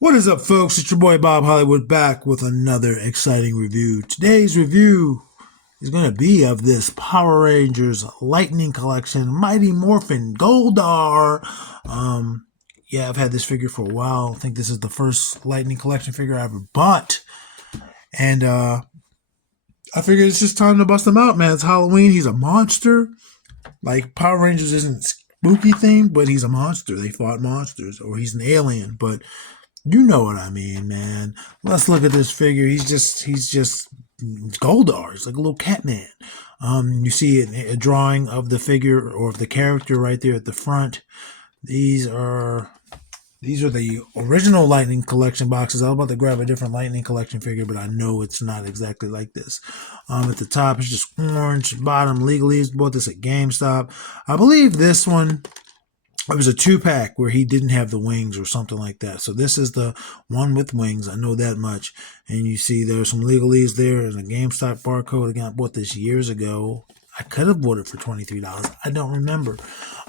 What is up, folks? It's your boy Bob Hollywood back with another exciting review. Today's review is going to be of this Power Rangers Lightning Collection Mighty Morphin Goldar. Yeah, I've had this figure for a while. I think this is the first Lightning Collection figure I ever bought. And I figured it's just time to bust him out, man. It's Halloween. He's a monster. Like, Power Rangers isn't spooky themed, but he's a monster. They fought monsters. Or he's an alien, but you know what I mean, man. Let's look at this figure. He's just Goldar. He's like a little cat man. You see a drawing of the figure or of the character right there at the front. These are the original Lightning Collection boxes. I was about to grab a different Lightning Collection figure, but I know it's not exactly like this. At the top, it's just orange. Bottom, legalese. Bought this at GameStop. I believe this one, it was a 2-pack where he didn't have the wings or something like that. So this is the one with wings. I know that much. And you see there's some legalese there and a GameStop barcode. Again, I bought this years ago. I could have bought it for $23. I don't remember.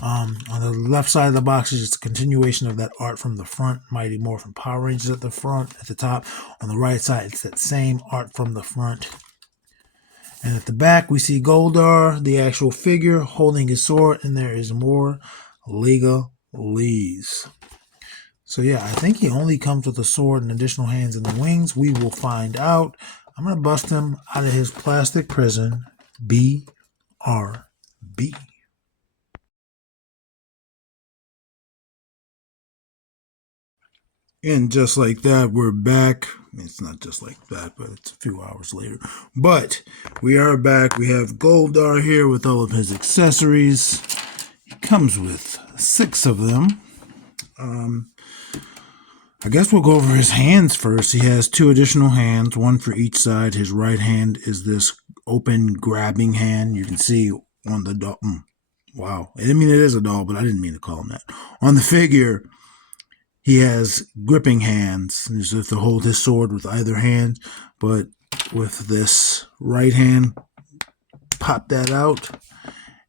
On the left side of the box is just a continuation of that art from the front. Mighty Morphin Power Rangers at the front, at the top. On the right side, it's that same art from the front. And at the back, we see Goldar, the actual figure, holding his sword. And there is more legalese. So yeah, I think he only comes with a sword and additional hands and the wings. We will find out. I'm going to bust him out of his plastic prison. BRB. And just like that, we're back. It's not just like that, but it's a few hours later. But we are back. We have Goldar here with all of his accessories. He comes with 6 of them. I guess we'll go over his hands first. He has 2 additional hands, one for each side. His right hand is this open grabbing hand. You can see on the doll. Wow. I mean, it is a doll, but I didn't mean to call him that. On the figure, he has gripping hands. As if to hold his sword with either hand. But with this right hand, pop that out.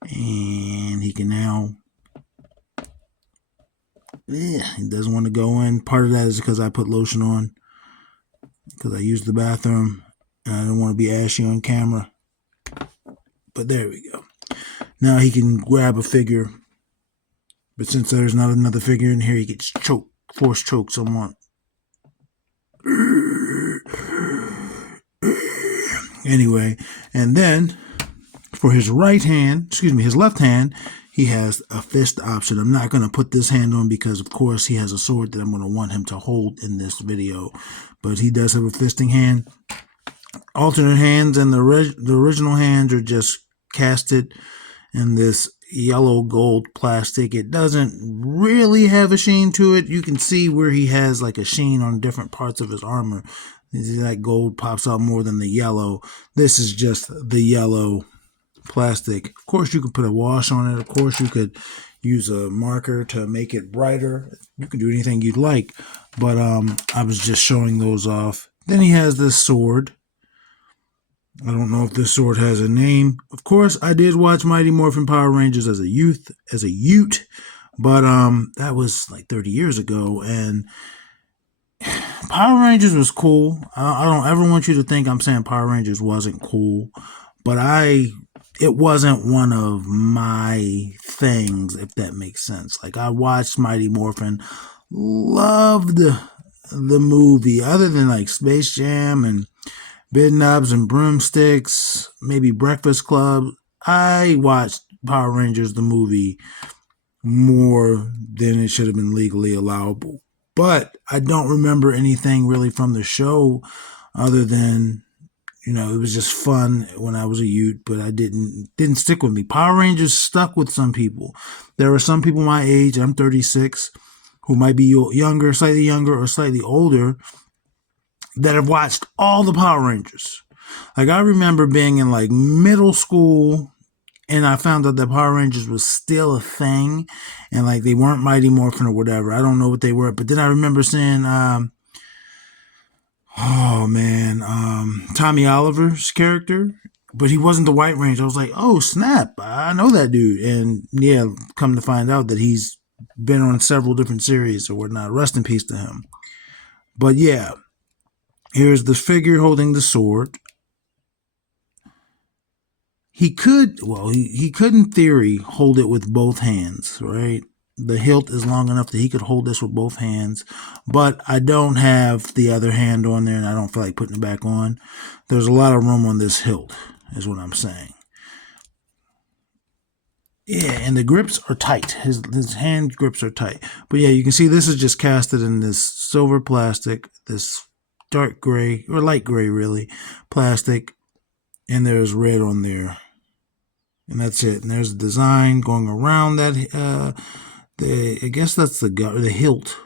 And he can now... Yeah, he doesn't want to go in. Part of that is because I put lotion on. Because I used the bathroom. And I don't want to be ashy on camera. But there we go. Now he can grab a figure. But since there's not another figure in here, he gets choked. Force choke someone. Anyway, and then for his his left hand, he has a fist option. I'm not going to put this hand on because, of course, he has a sword that I'm going to want him to hold in this video. But he does have a fisting hand. Alternate hands and the original hands are just casted in this yellow gold plastic. It doesn't really have a sheen to it. You can see where he has like a sheen on different parts of his armor. That gold pops out more than the yellow. This is just the yellow plastic. Of course, you could put a wash on it. Of course, you could use a marker to make it brighter. You can do anything you'd like. But I was just showing those off. Then he has this sword. I don't know if this sword has a name. Of course, I did watch Mighty Morphin Power Rangers as a ute, but that was like 30 years ago, and Power Rangers was cool. I don't ever want you to think I'm saying Power Rangers wasn't cool, but it wasn't one of my things, if that makes sense. Like, I watched Mighty Morphin, loved the movie, other than like Space Jam and Bed-Knobs and Broomsticks, maybe Breakfast Club. I watched Power Rangers, the movie, more than it should have been legally allowable. But I don't remember anything really from the show other than, it was just fun when I was a youth, but I didn't stick with me. Power Rangers stuck with some people. There are some people my age, I'm 36, who might be slightly younger or slightly older, that have watched all the Power Rangers. Like, I remember being in like middle school and I found out that Power Rangers was still a thing and like they weren't Mighty Morphin or whatever. I don't know what they were, but then I remember seeing Tommy Oliver's character, but he wasn't the White Ranger. I was like, oh snap, I know that dude. And yeah, come to find out that he's been on several different series or whatnot. Rest in peace to him. But yeah, here's the figure holding the sword. He could, well, he could in theory hold it with both hands, right? The hilt is long enough that he could hold this with both hands, but I don't have the other hand on there and I don't feel like putting it back on. There's a lot of room on this hilt, is what I'm saying. Yeah, and the grips are tight. His hand grips are tight. But yeah, you can see this is just casted in this silver plastic, this dark gray, or light gray really, plastic, and there's red on there. And that's it. And there's a design going around that. I guess that's the hilt.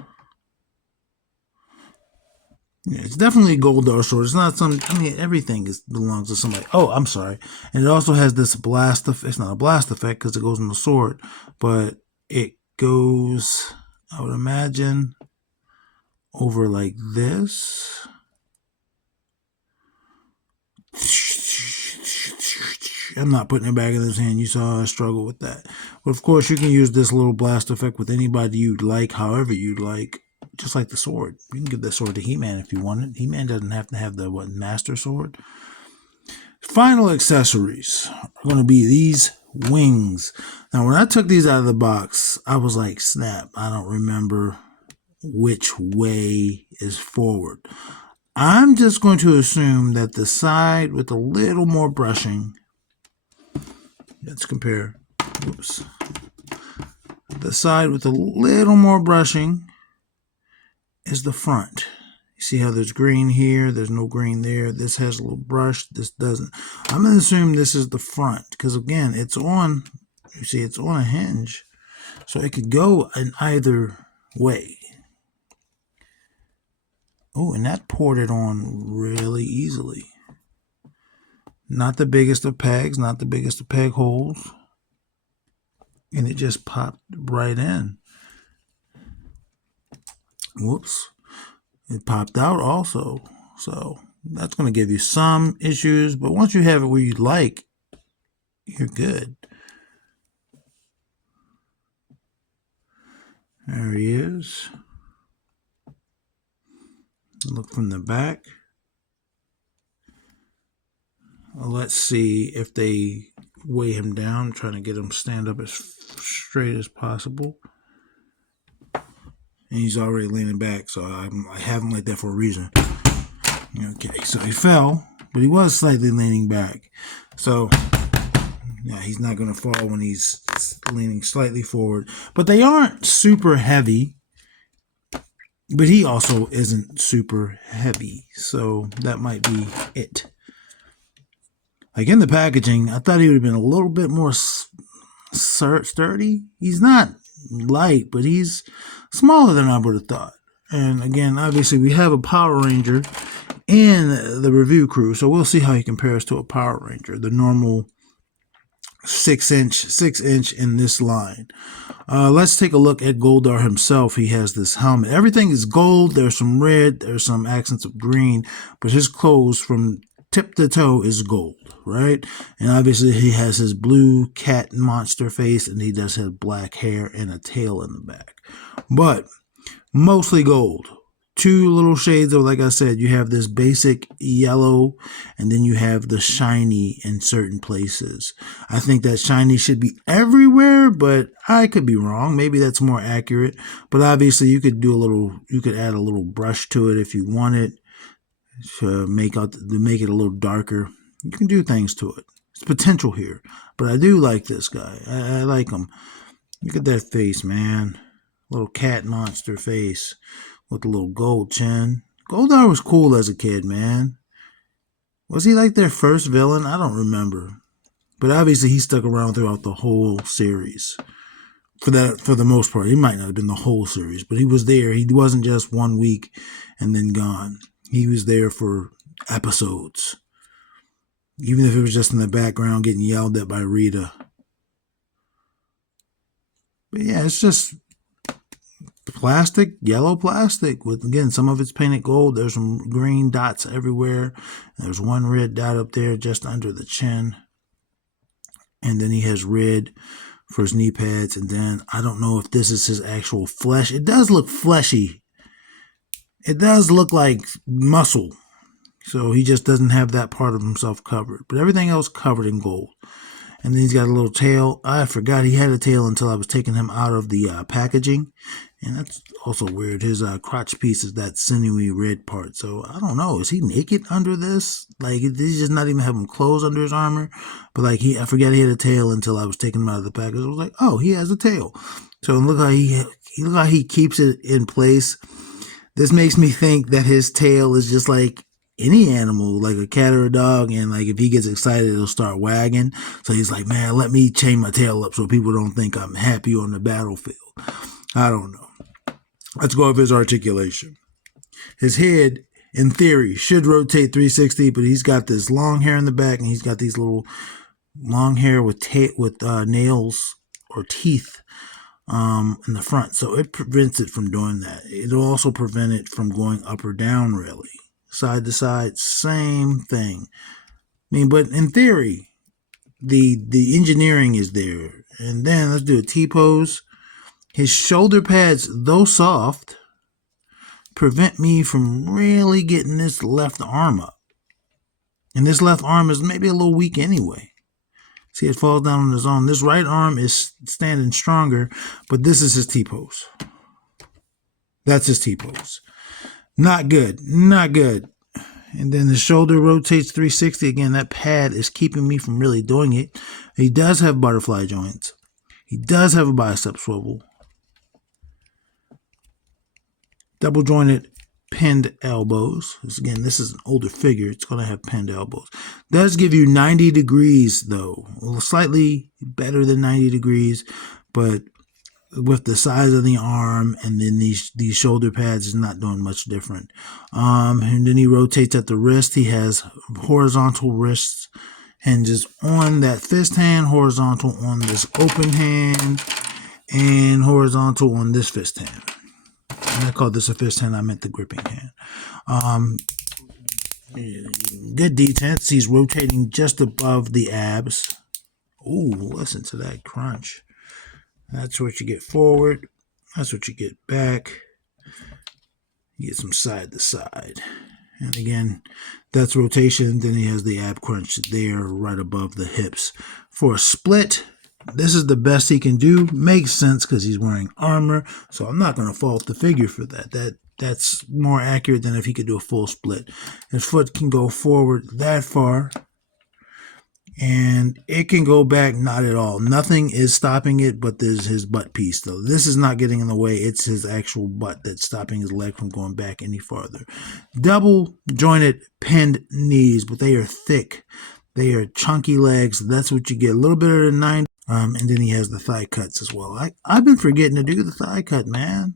Yeah, it's definitely a Goldar sword. It's not some. I mean, everything belongs to somebody. Oh, I'm sorry. And it also has this blast effect. It's not a blast effect because it goes in the sword, but it goes, I would imagine, over like this. I'm not putting it back in his hand. You saw I struggle with that. But of course, you can use this little blast effect with anybody you'd like, however you'd like. Just like the sword. You can give that sword to He-Man if you want it. He-Man doesn't have to have the Master Sword. Final accessories are going to be these wings. Now, when I took these out of the box, I was like, snap, I don't remember which way is forward. I'm just going to assume that the side with a little more brushing, let's compare, oops, the side with a little more brushing is the front. You see how there's green here, there's no green there. This has a little brush, this doesn't. I'm going to assume this is the front because, again, it's on, you see, it's on a hinge. So it could go in either way. Oh, and that poured it on really easily. Not the biggest of pegs, not the biggest of peg holes. And it just popped right in. Whoops. It popped out also. So that's going to give you some issues. But once you have it where you like, you're good. There he is. Look from the back. Let's see if they weigh him down, trying to get him stand up as straight as possible. And he's already leaning back, so I have him like that for a reason. Okay, so he fell, but he was slightly leaning back. So, yeah, he's not going to fall when he's leaning slightly forward. But they aren't super heavy. But he also isn't super heavy, so that might be it. Like in the packaging, I thought he would have been a little bit more sturdy. He's not light, but he's smaller than I would have thought. And again, obviously, we have a Power Ranger in the review crew, so we'll see how he compares to a Power Ranger, the normal 6-inch in this line. Let's take a look at Goldar himself. He has this helmet. Everything is gold. There's some red. There's some accents of green, but his clothes from tip to toe is gold, right? And obviously he has his blue cat monster face, and he does have black hair and a tail in the back, but mostly gold. Two little shades of, like I said, you have this basic yellow, and then you have the shiny in certain places. I think that shiny should be everywhere, but I could be wrong. Maybe that's more accurate. But obviously, you could add a little brush to it if you wanted to make it a little darker. You can do things to it. It's potential here, but I do like this guy. I like him. Look at that face, man. Little cat monster face with a little gold chin. Goldar was cool as a kid, man. Was he like their first villain? I don't remember. But obviously he stuck around throughout the whole series. For the most part. He might not have been the whole series, but he was there. He wasn't just 1 week and then gone. He was there for episodes. Even if it was just in the background getting yelled at by Rita. But yeah, it's just plastic, yellow plastic with, again, some of it's painted gold. There's some green dots everywhere. There's one red dot up there just under the chin. And then he has red for his knee pads. And then I don't know if this is his actual flesh. It does look fleshy. it does look like muscle. So he just doesn't have that part of himself covered. But everything else covered in gold. And then he's got a little tail. I forgot he had a tail until I was taking him out of the packaging. And that's also weird. His crotch piece is that sinewy red part. So I don't know. Is he naked under this? Like, did he just not even have him clothes under his armor? But like, I forgot he had a tail until I was taking him out of the package. I was like, oh, he has a tail. So look how he keeps it in place. This makes me think that his tail is just like any animal, like a cat or a dog, and like if he gets excited, it'll start wagging. So he's like, man, let me chain my tail up so people don't think I'm happy on the battlefield. I don't know. Let's go with his articulation. His head, in theory, should rotate 360, but he's got this long hair in the back, and he's got these little long hair with nails or teeth in the front. So it prevents it from doing that. It'll also prevent it from going up or down, really. Side to side, same thing. I mean, but in theory, the engineering is there. And then let's do a T-pose. His shoulder pads, though soft, prevent me from really getting this left arm up. And this left arm is maybe a little weak anyway. See, it falls down on his own. This right arm is standing stronger, but this is his T-pose. That's his T-pose. Not good. Not good. And then the shoulder rotates 360. Again, that pad is keeping me from really doing it. He does have butterfly joints. He does have a bicep swivel. Double jointed pinned elbows. Again, this is an older figure. It's going to have pinned elbows. Does give you 90 degrees, though. Slightly better than 90 degrees, but with the size of the arm and then these shoulder pads is not doing much different. And then he rotates at the wrist. He has horizontal wrist hinges on that fist hand, horizontal on this open hand, and horizontal on this fist hand. And I called this a fist hand. I meant the gripping hand. Good detents. He's rotating just above the abs. Ooh, listen to that crunch. That's what you get forward. That's what you get back. You get some side to side. And again, that's rotation. Then he has the ab crunch there right above the hips. For a split, this is the best he can do. Makes sense because he's wearing armor. So I'm not going to fault the figure for that. That's more accurate than if he could do a full split. His foot can go forward that far. And it can go back not at all. Nothing is stopping it, but there's his butt piece, though. This is not getting in the way. It's his actual butt that's stopping his leg from going back any farther. Double jointed pinned knees, but they are thick. They are chunky legs. That's what you get. A little bit of the 90. And then he has the thigh cuts as well. I've been forgetting to do the thigh cut, man.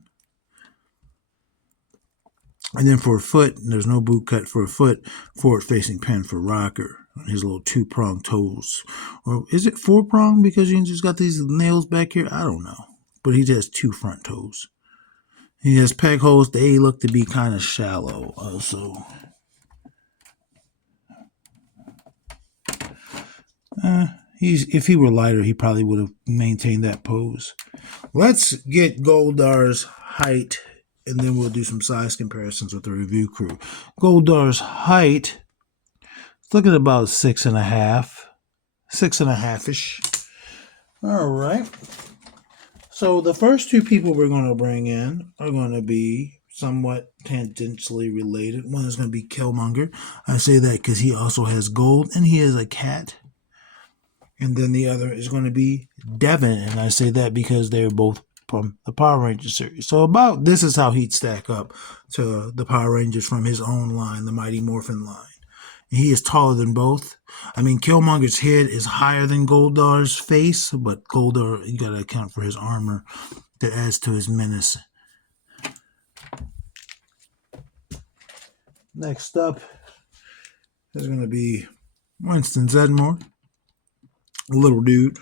And then for a foot, there's no boot cut for a foot. Forward facing pin for rocker. His little two-pronged toes. Or is it four-pronged because you just got these nails back here? I don't know. But he has two front toes. He has peg holes. They look to be kind of shallow also. If he were lighter, he probably would have maintained that pose. Let's get Goldar's height, and then we'll do some size comparisons with the review crew. Goldar's height, look at about 6.5, 6.5-ish. All right. So the first two people we're going to bring in are going to be somewhat tangentially related. One is going to be Killmonger. I say that because he also has gold and he is a cat. And then the other is going to be Devin, and I say that because they're both from the Power Rangers series. So about this is how he'd stack up to the Power Rangers from his own line, the Mighty Morphin line. And he is taller than both. I mean, Killmonger's head is higher than Goldar's face, but Goldar, you got to account for his armor that adds to his menace. Next up is going to be Winston Zedmore. Little dude.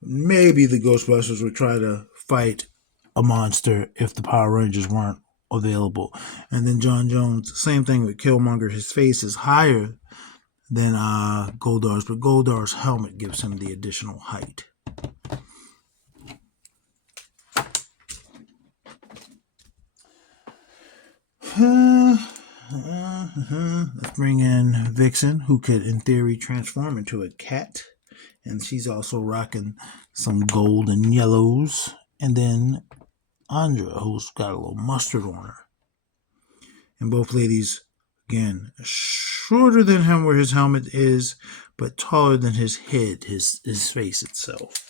Maybe the Ghostbusters would try to fight a monster if the Power Rangers weren't available. And then John Jones, same thing with Killmonger. His face is higher than Goldar's, but Goldar's helmet gives him the additional height. Let's bring in Vixen, who could, in theory, transform into a cat. And she's also rocking some gold and yellows. And then Andra, who's got a little mustard on her. And both ladies, again, shorter than him where his helmet is, but taller than his head, his face itself.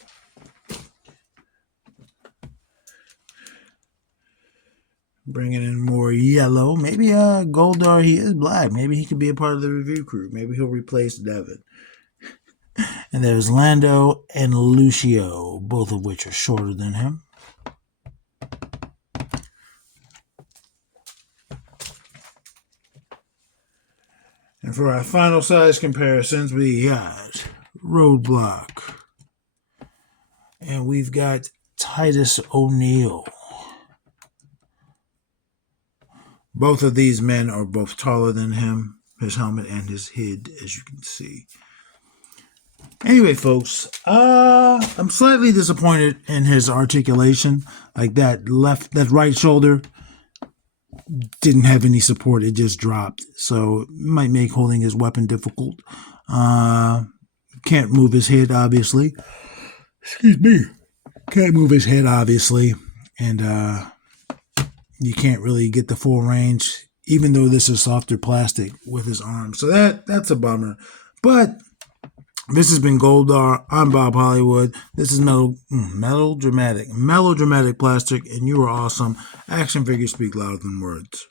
Bringing in more yellow. Maybe Goldar, he is black. Maybe he could be a part of the review crew. Maybe he'll replace Devin. And there's Lando and Lucio, both of which are shorter than him. And for our final size comparisons, we got Roadblock. And we've got Titus O'Neil. Both of these men are both taller than him, his helmet and his head, as you can see. Anyway, folks, I'm slightly disappointed in his articulation. Like that right shoulder didn't have any support. It just dropped. So it might make holding his weapon difficult. Can't move his head, obviously. Excuse me. Can't move his head, obviously. And you can't really get the full range, even though this is softer plastic with his arms. So that's a bummer. But this has been Goldar. I'm Bob Hollywood. This is Mellow Dramatic Plastic, and you are awesome. Action figures speak louder than words.